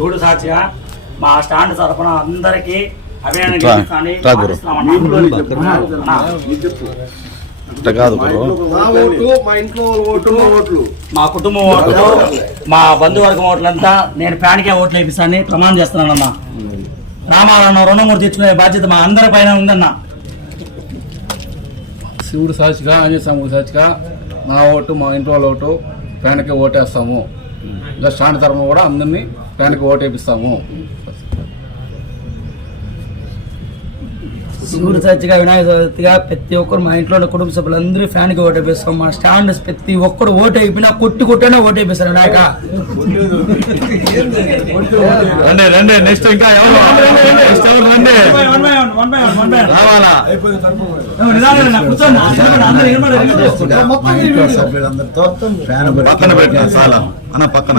శివుడు సాక్షిగా మా స్టాండ్ తరఫున అందరికీ మా కుటుంబం ఓట్లు మా బంధువర్గం ఓట్లంతా నేను ఫ్యాన్కే ఓట్లు వేపిస్తానని ప్రమాణం చేస్తున్నానమ్మా. రామాలన్న రుణమూర్తి తెచ్చుకునే బాధ్యత మా అందరి పైన ఉందన్న. శివుడు సాక్షిగా ఆంజనేయ స్వామి సాక్షిగా నా ఓటు మా ఇంట్లో వాళ్ళ ఓటు ఫ్యాన్కి ఓటేస్తాము. ఇంకా స్టాండ్ తరఫున కూడా అందరినీ ఫ్యాన్కి ఓటు వేపిస్తాము. శివుడు సాక్షిగా వినాయక చవితిగా ప్రతి ఒక్కరు మా ఇంట్లో కుటుంబ సభ్యులందరూ ఫ్యాన్కి ఓటు వేపిస్తాం. మా స్టాండ్ ప్రతి ఒక్కరు ఓటు అయిపోయినా కొట్టుకుంటేనే ఓటు వేపిస్తారు వినాయక. రండి నెక్స్ట్ ఇంకా రావాలా పక్కన పెట్టిన చాలా అన్న పక్కన